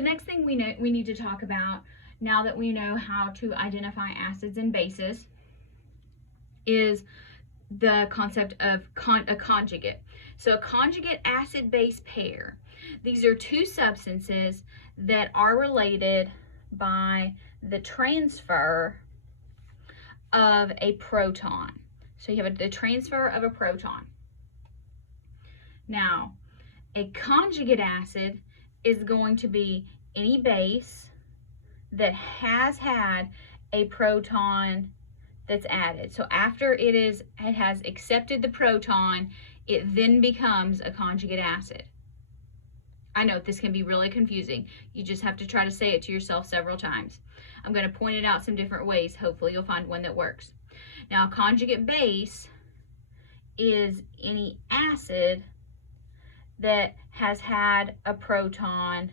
The next thing we need to talk about, now that we know how to identify acids and bases, is the concept of a conjugate. So a conjugate acid-base pair. These are two substances that are related by the transfer of a proton. So you have the transfer of a proton. Now, a conjugate acid is going to be any base that has had a proton that's added. So after it has accepted the proton, it then becomes a conjugate acid. I know this can be really confusing. You just have to try to say it to yourself several times. I'm going to point it out some different ways. Hopefully you'll find one that works. Now, a conjugate base is any acid that has had a proton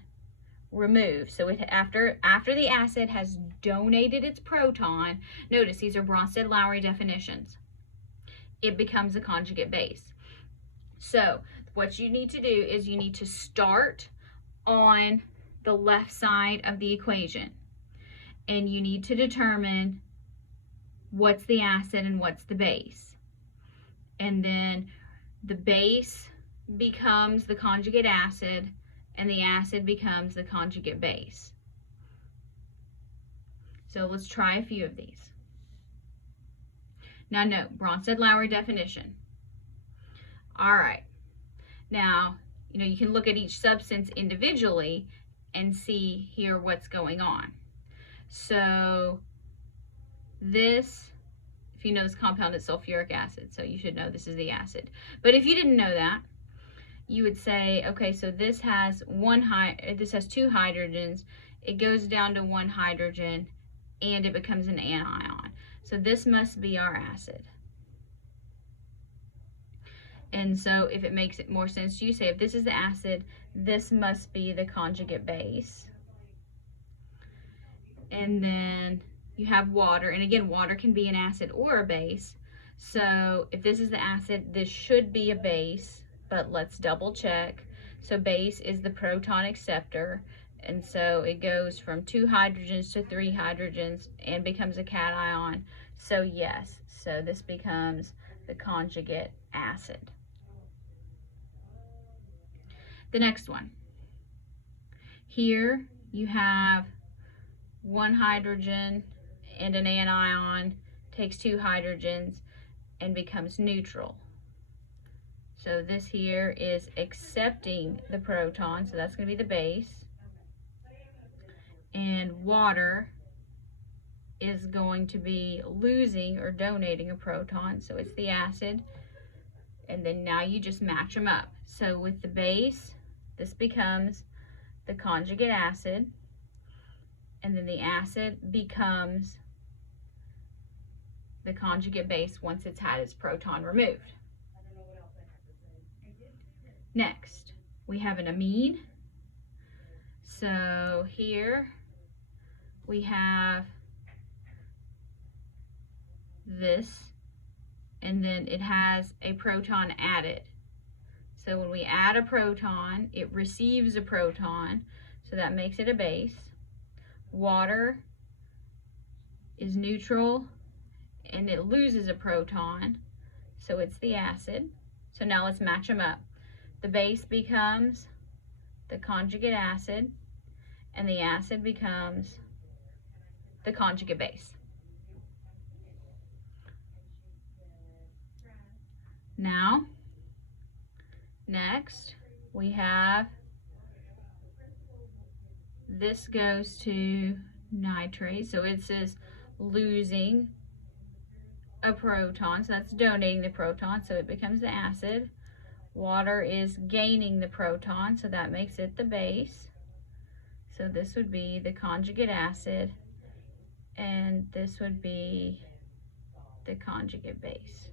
removed. So after the acid has donated its proton, notice these are Bronsted-Lowry definitions, it becomes a conjugate base. So what you need to do is you need to start on the left side of the equation, and you need to determine what's the acid and what's the base. And then the base becomes the conjugate acid, and the acid becomes the conjugate base. So let's try a few of these. Now note, Bronsted-Lowry definition. All right. Now, you can look at each substance individually and see here what's going on. So this, if you know this compound, is sulfuric acid, so you should know this is the acid. But if you didn't know that, you would say, okay, so this has two hydrogens, it goes down to one hydrogen, and it becomes an anion. So this must be our acid. And so if it makes it more sense to you, say if this is the acid, this must be the conjugate base. And then you have water, and again, water can be an acid or a base. So if this is the acid, this should be a base, but let's double check. So base is the proton acceptor, and so it goes from 2 hydrogens to 3 hydrogens and becomes a cation. So yes, so this becomes the conjugate acid. The next one. Here you have 1 hydrogen and an anion, takes 2 hydrogens and becomes neutral. So this here is accepting the proton, so that's going to be the base. And water is going to be losing or donating a proton, so it's the acid. And then now you just match them up. So with the base, this becomes the conjugate acid, and then the acid becomes the conjugate base once it's had its proton removed. Next, we have an amine. So here we have this, and then it has a proton added. So when we add a proton, it receives a proton, so that makes it a base. Water is neutral, and it loses a proton, so it's the acid. So now let's match them up. The base becomes the conjugate acid, and the acid becomes the conjugate base. Now, next, we have this goes to nitrate, so it says losing a proton, so that's donating the proton, so it becomes the acid. Water is gaining the proton, so that makes it the base. So this would be the conjugate acid, and this would be the conjugate base.